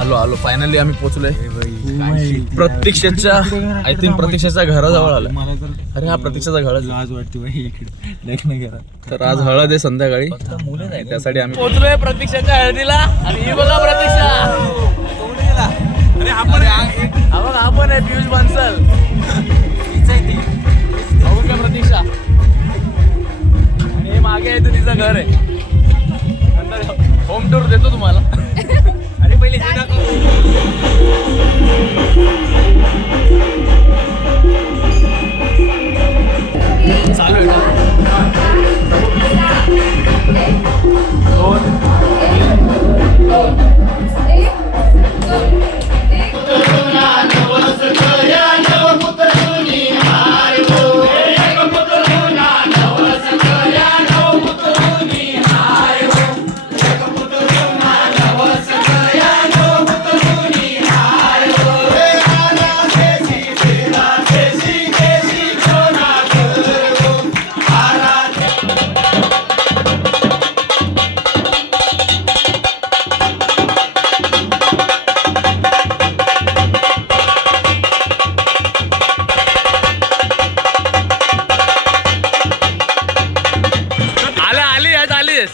आलो फायनली आम्ही पोहोचलोय प्रतीक्षेच्या I think प्रतीक्षेच्या घराजवळ आलं. अरे हा प्रतीक्षेचा घर आज वाटते बाई इकडे लग्न करा. तर आज हळद आहे संध्याकाळी, त्यासाठी आम्ही पोहोचलोय प्रतीक्षेच्या हळदीला. आणि ही बघा प्रतीक्षा, अरे आपण आहे पियुष बांसल. बघून का प्रतीक्षा, आणि हे मागे आहे तर तिचं घर आहे. होम टूर देतो तुम्हाला. अरे पहिले हे चालू आहे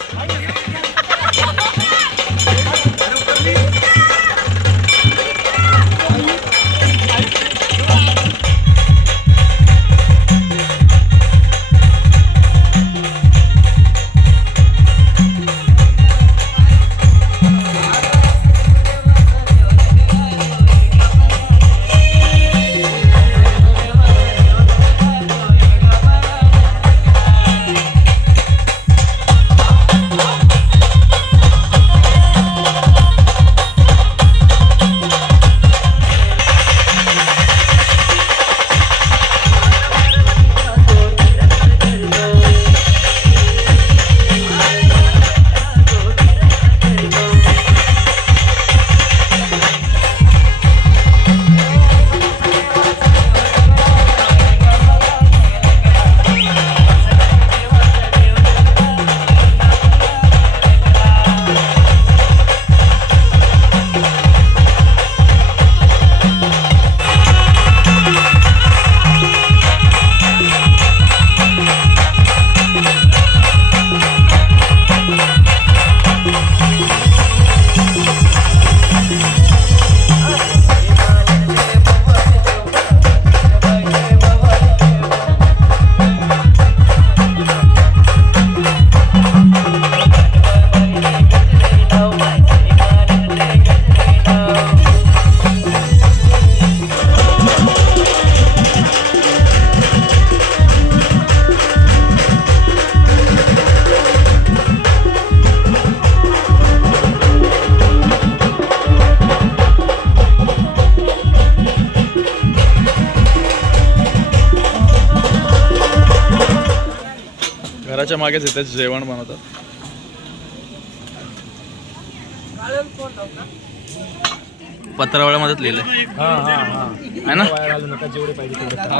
घराच्या मागेच इथे जेवण बनवतात. पत्रावळ्यामध्येच लिहिलंय है ना,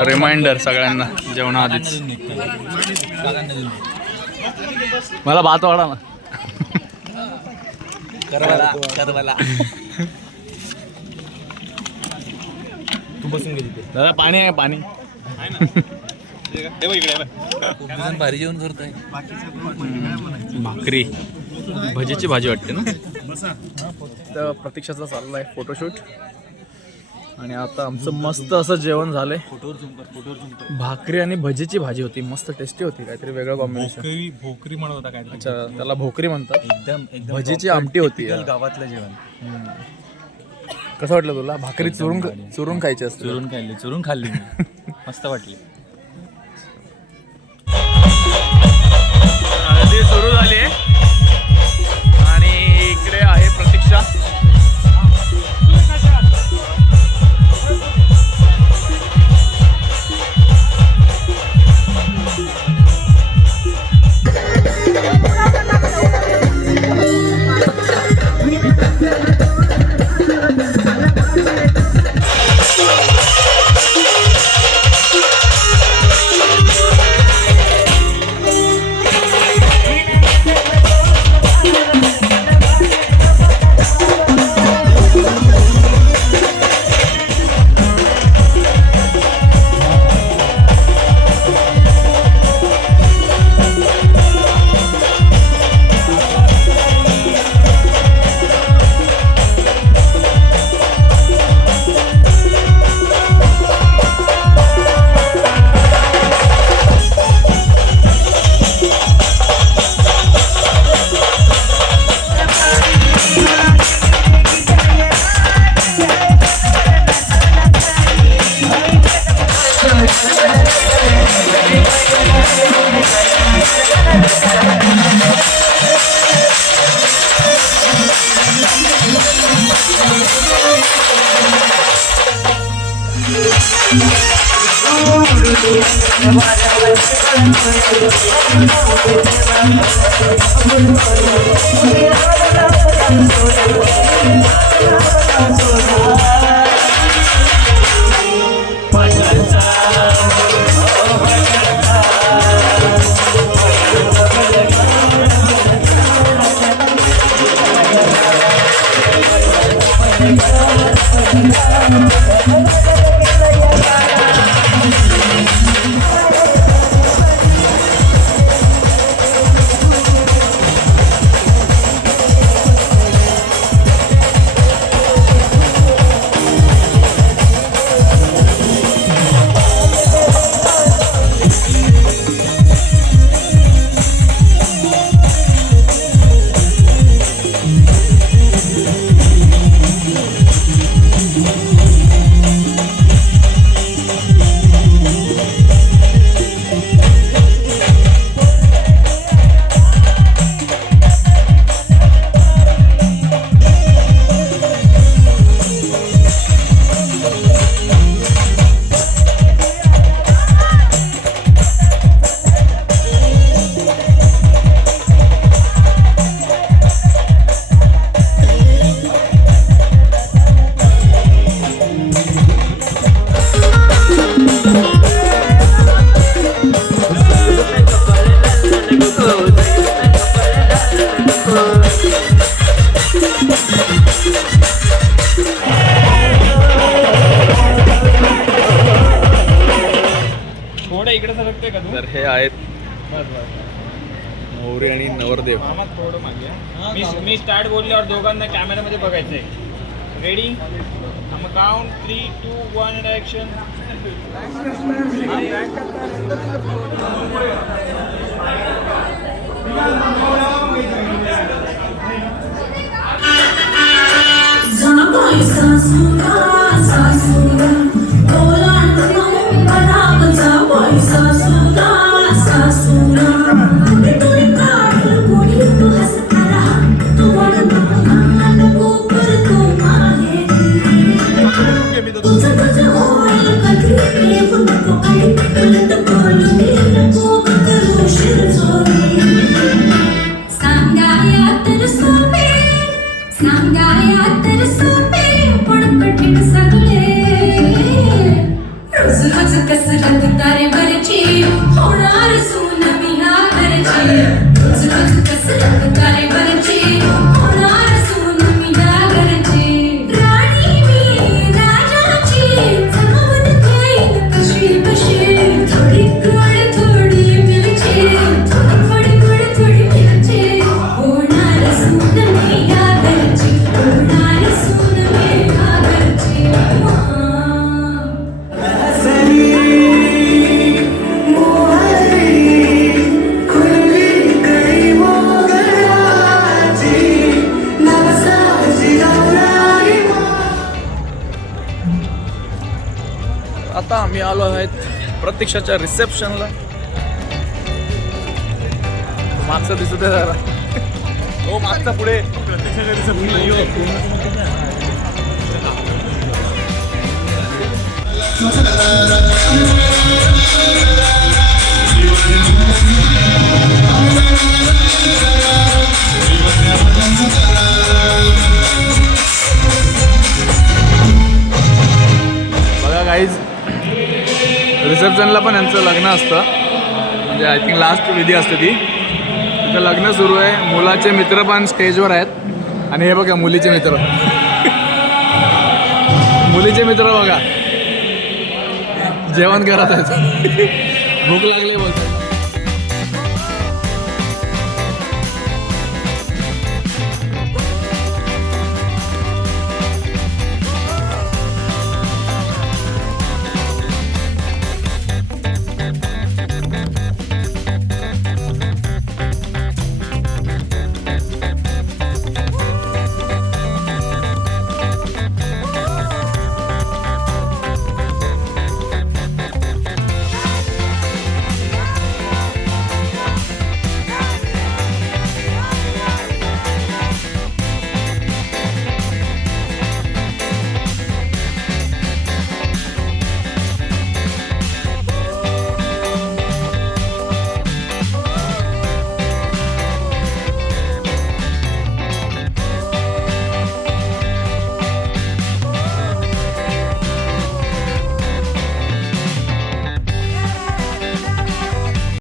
रिमाइंडर सगळ्यांना जेवणाआधीच. मला भात वाढा ना. तू बसून घे तिथे. दादा पाणी आहे, पाणी. भारी जेवण करतोय. भाकरी भजीची भाजी वाटते ना. तर प्रतीक्षाचा चाललाय फोटोशूट. आणि आता आमचं मस्त असं जेवण झालंय. भाकरी आणि भजीची भाजी होती, मस्त टेस्टी होती, काहीतरी वेगळं कॉम्बिनेशन. भोकरी म्हणत होता काय. अच्छा, त्याला भोकरी म्हणतात. एकदम भजीची आमटी होती. गावातलं जेवण. कसं वाटलं तुला? भाकरी चुरून खायची असते. चुरून खाल्ली मी. मस्त वाटली. हळदी सुरू झाली आहे आणि इकडे आहे प्रतीक्षा. थोडं इकडे सरकते का तू? तर हे आहेत नवरी आणि नवरदेव. मामात थोडं मागे मी स्टार्ट बोलल्यावर दोघांना कॅमेरामध्ये बघायचंय. रेडी? Count 3, 2, 1 action. आता आम्ही आलो आहेत प्रतीक्षाच्या रिसेप्शनला. मागचा दिसत आहे जरा. हो मागचा पुढे प्रतीक्षाच्या रिसेप्शनला. बघा गाईज, रिसेप्शनला पण यांचं लग्न असतं. म्हणजे आय थिंक लास्ट विधी असते ती. तिथं लग्न सुरू आहे. मुलाचे मित्र पण स्टेजवर आहेत. आणि हे बघा मुलीचे मित्र. मुलीचे मित्र बघा जेवण करत आहेत. भूक लागली बोलतात.